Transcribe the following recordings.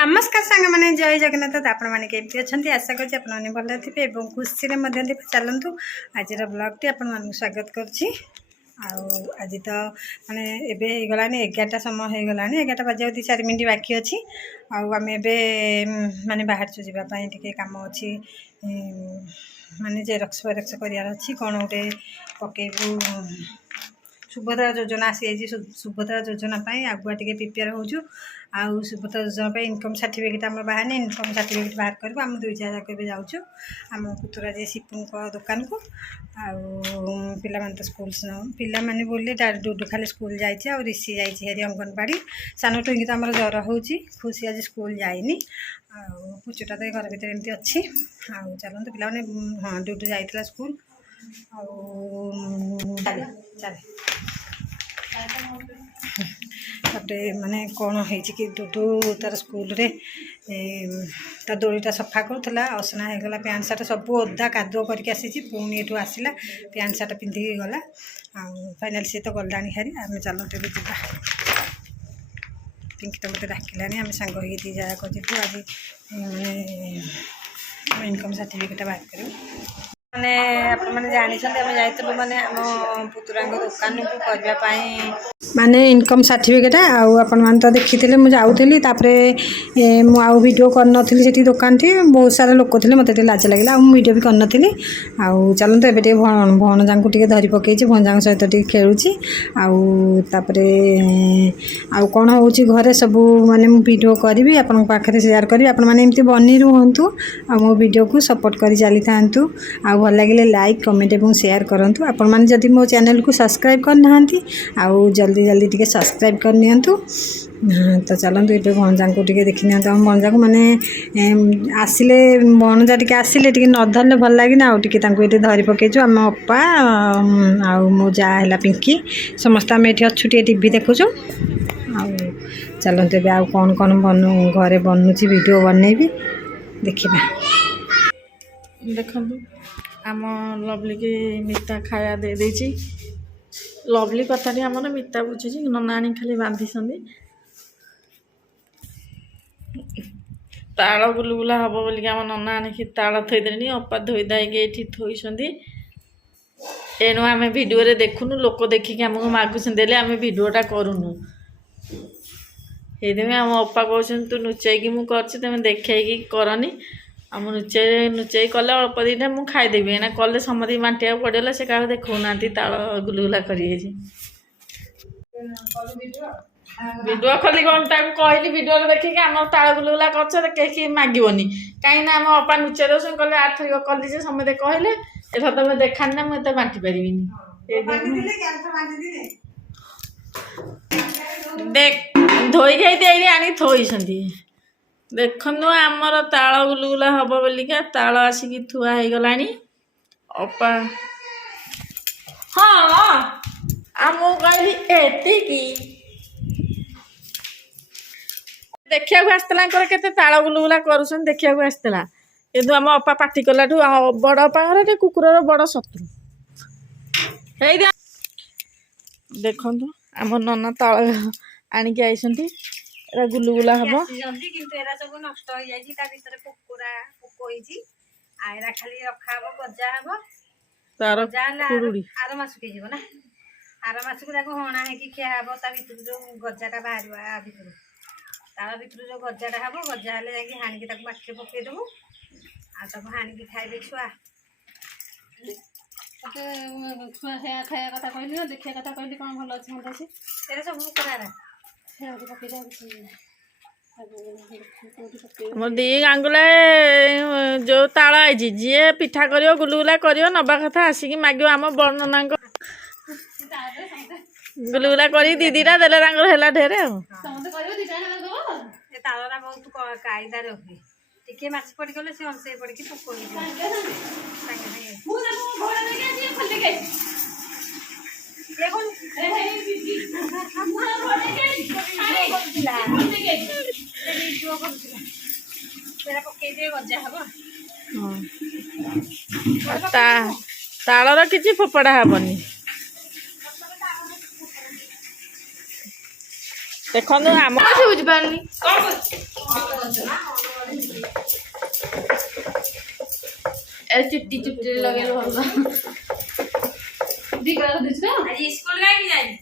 नमस्कार सांग मैंने जय जगन्नाथ आपण मैंने केमती अच्छा आशा करছি आपने भल थे खुशी चलतु आज ब्लॉग टी आपण स्वागत करुच्ची आज तो माने एबे गलानी 11टा समय हो गलानी 11टा बजे 4 मिनट बाकी अच्छी आम माने बाहर जावाई काम अच्छी माने जेरक्स फेरक्स करार अच्छी कौन गोटे पकेबू सुभद्रा योजना आसी सुभद्रा योजना आगुआ टे प्रिपेयर हो सुभद्रा योजना इनकम सर्टिफिकेट आम बाहर इनकम सर्टिफिकेट बाहर करूँ आम दुई जाक जाऊँ आम पुतुरा जे सिपू दुकान को पिला तो स्कूल पिला माने बोले डुडू खाली स्कूल जाइए और ऋषि जाइए अंगनवाड़ी सान टुंगी तो आम ज्वर हो खुशी आज स्कूल जाइनी पुचुटा तो घर भर एमती अच्छी चलते पिला हाँ डुडू जाइला स्कूल चले माने कौन हो डुडू तार स्कूल रे दोड़ीटा सफा करूला असना होगला पैंट सार्ट सब ओदा कादुओ करके आसी पुणी एठू आसला पैंट सार्ट पिंधिकी गला फाइनाल सी तो गला हारी आम चलते भी जा पिंकी तो मत डाकिलानी आम सांग हो दी जाक जीवु आज इनकम सर्टिफिकेट बाहर कर मैंने आपने जानते आम जाइलु माने आम पुतुरा दुकान को करने माने इनकम सर्टिफिकेट आपण मैंने तो देखी मुझे जाऊँगी मुझे वीडियो करनी से दुकान टी बहुत सारा लोक थे मत लाज लगे वीडियो भी करनी चलते ए भणजा को धरी पकई भणजा सहित खेलुची कौन हो घरे सब माने वीडियो करी आपण पाखे शेयर करी आपण मैंने एमती बनी रुहतु मो वीडियो को सपोर्ट कर चली था भल लगे लाइक कमेंट और शेयर करूँ आपण मैंने जदि मो चैनल को सब्सक्राइब करना जल्दी जल्दी टे सब्सक्राइब करनी तो चलते ये भणजा को देखी नि भणजा को मैंने आसिले भणजा टे आसिले न धरले भल लगे ये धरी पकईचु आम अपा मो जा है पिंकी समस्त आम ये अच्छु टीवी देखु चलते ए कौन कौन बनू घरे बनूची वीडियो बनईबी देखा देखु आम लवली की मिता खाया दे देची लवली कथा आम मिता बुझी नना आनी खाली बांधी ताल गुलगुला हम बोलिक आम नना आनिक ताल थईदे अपा धोई धाइक ये थोड़ी एणु आम भिडियो देखुनु लोक देखिक आमको मागुचे आम भिडियोटा करूनु ये आम अपा कहते तू नुचाई मुझे तुम देखी करनी आम नुचाई नुचाई कले अल्प दीटा मुझे खाईदेवी एना कले समझ बांटिया पड़ेगा से क्या देखना ताल गुलगुला कर वीडियो खाली कौन कहली वीडियो देखिए आम ताल गुलगुला कर मागोनी कहीं आम अपा नुचाई दे कले आर्थिक कली समझे कहले एथर तुम देखानी ना मुझे बांटी पारि देख धोई खाई आनी थोड़ी देखु आमर ताल गुलगुला हम बोलिका ताल आसिक थुआ हो गला अपा हाँ आम कहली एतिकी देखा आसला के ताल गुलगुला कर देखा आसला किंतु आम अपा पाटी कला बड़ अपा घर कुकुर बड़ शत्रु देखु आम नना ताल आणिक आई गुलगुला हम सब नष्ट हो जाए पोकुरा पोक खाली रखा हम गजा हम तार आर मसक ना आर मसक हणा है खिया हम भर जो गजाटा बाहर भर तार भर जो गजाटा हम गजा हेल्ले जा हाणिक माटी पकईदेबू हाणिक खाइबे छुआ छुआ खाया कथा कहली देखा कथा कहली कौन भल अच्छे मत अच्छे सब करारा मोर दी आंगुला जो ताल आई जी पिठा कर गुलगुला कर नवा कथा आसिक माग आम बर्णना गुलगुला कर दीदीटा देले है ढेर तालरा बहुत कायदा रखे टे माछ पड़गले से अंश पड़ी पोक पकईदे गजा हम ତାଳର କିଛି ଫୋପଡ଼ା ହବନି। ଦେଖନ୍ତୁ ଆମ ବୁଝିପାରୁନି ଚୁଟି ଚୁଟି ଲଗେଇଲେ ଭଲ। ଆଜି ସ୍କୁଲ କାହିଁକି ଯାଇନି?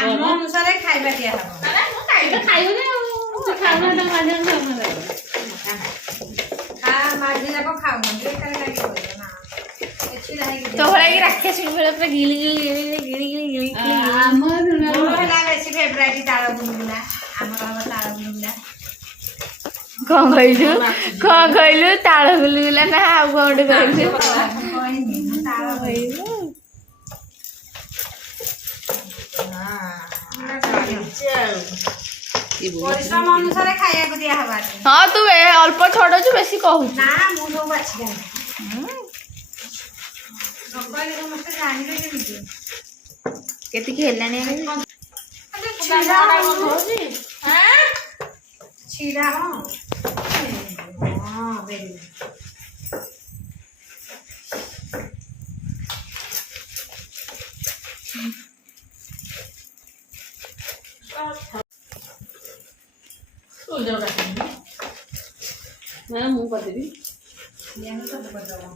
ଆମ ଅନୁସାରେ ଖାଇବା ଦିଆ ହବ। ମାଝି ଯାକ ଖାଉନାହାନ୍ତି ବେକାର ଲାଗି କହିବ ନା। तो राखे पुरा गिली गिली गिली गिली गिली बेसी फेवरेट ताल बुलबुला आमर हम ताल बुलबुला कौन कहलु ताल बुलबुला ना आ कौन कहलु ताल परिश्रम अनुसार खाया को दिया हवा। हां तू अल्प छोड़ छु बेसी कहू ना मु सब बाछि गया नगले समस्त जानि ले केमिति केति खेललानी छीड़ा होजी हां छीड़ा हां वेरी मैं मुंह कर देबी ये सब कर दो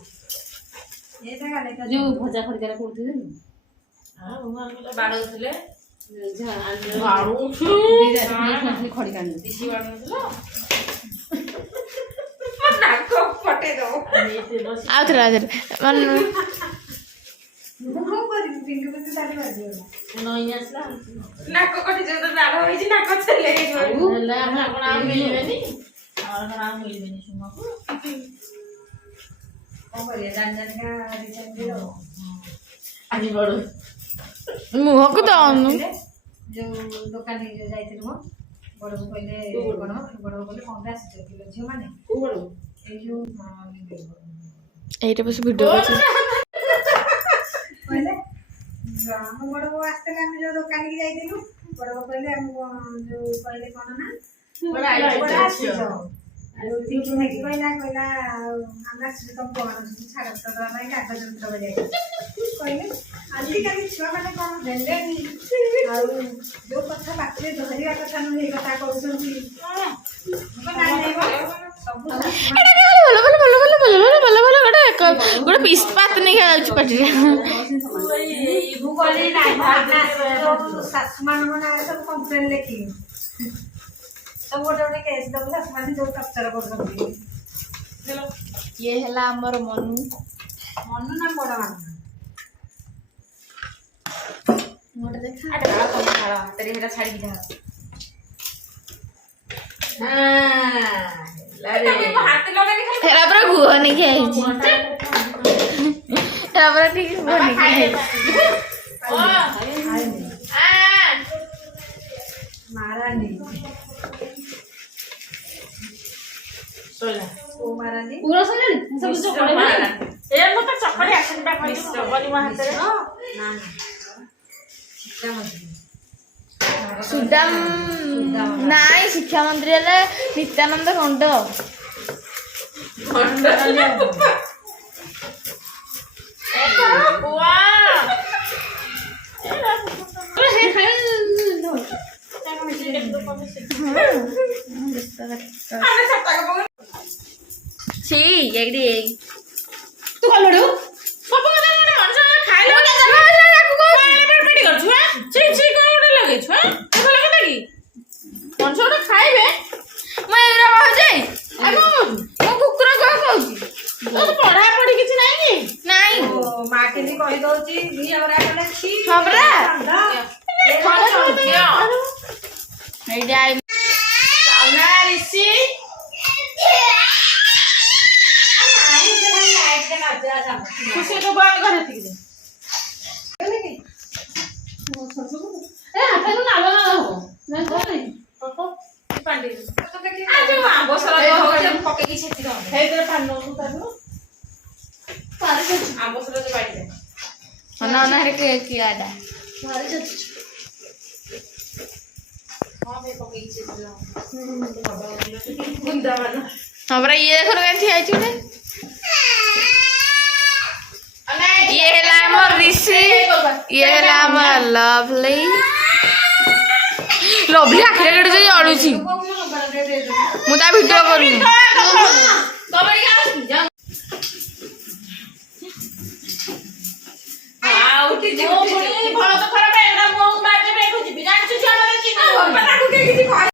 ये जगह ले जो भजा खड़का करथि हां बाड़ौଥିଲେ खड़का दिशी बाड़ौଥିଲେ नाको फटे दो आउथरा मन मुखो कर पिंग पिंग ताली बाजियो नई आसला नाको कटी जे तो दाढ़ होई छी नाको चले गयो ले हम आपण आ मिलबेनी और ना मिलबेनी सुमको कौन करिए जान जान का रिटर्न दे दो आनी बड़ो मुह को तो जो दुकान जो जाइथिलु मो बड़ को कहले बड़ बोले कोन आसी किलो झियो माने को बड़ो ए जो एटा बस वीडियो अछि कहले हम बड़ को आस्ते हम जो दुकान की जाइथिलु बड़ को कहले हम जो कहले कोन ना बड़ा आइछ आरो तीन है कि कहला हमरा से तुम कोन छाड़ तो भाई कागज उठा बजाय कहले आजि काली छुआ माने कोन भेले नी आरो जो कथा बाकी धरिया कथा न हे कथा कहउछंती सब गोटे पिस पात नहीं खाऊ पाटी भूगोली नाही भावना सासु मान ना सब कंप्लेन लेखी सब गोटे केस दब सासु मान जो टक्चर करछंती ये हला हमर मनु ना बड़ मान मोटे देखा आटा कोन खाला तेरे हेरा छाड़ी जा हां लारे हाथ लगा नहीं खाली हेरा पर गुह नहीं खाई हेरा पर ठीक गुह नहीं खाई ओ मारानी सोला ओ मारानी पूरा सजली सब जो करे ए मत चकड़ी आसन बा करी बनी मा हाथ रे ना ना शिक्षा मंत्री सुदाम नाई शिक्षा मंत्री हेले नित्यानंद खंड सी एडी तू कल बड़ो सब मत मनस खाइले पेटी करछु हां छी छी कोन उडे लगे छु हां तो लगे लगी मनस उडे खाइबे मैं एरा कह जाई आगो मो कुकुर कह कहूची तो पढ़ा पढ़ी किछ नाही कि नाही ओ मां के भी कहि दोची नी हमरा बोले छी हमरा खाना दियो एडी आई ना ऋषि ଖୁସି ତୁ ବନ୍ଦ କର ଏତିକି ଏ ହାତରୁ ନାଳ ନାଳ ହବ ଜାଣିଛ ନାଇଁ ପକେଇକି ଛେଚି ଦବ ସେଇଥିରେ ପାଣି ନଉଛୁ ତାକୁ ଆମ୍ବ ସରା ଯୋଉ ବାଟିରେ ଅନା ଅନା ହେରେ କିଆଟା ପକେଇକି ଛେଚି ଦବ ବୁନ୍ଦା ମାନ हमरा ये देखो केन थी आइछु ने ये ହେଲା ଆମର ऋषि ये ହେଲା ଆମର ଲଭଲି ଲଭଲି ଆଖିରେ କେଡେ ଜଳୁଛି ମୁଁ ତା ଭିଡିଓ କରୁନି ଆଉ ଉଠି ଯିବ ଭଲ ତ ଖରାପ ଏଟା ମୁଁ ମାର୍କେ ବେଠୁ ଯିବି ଜାଣିଛୁ ଝିଅ ମାନେ ଚିହ୍ନା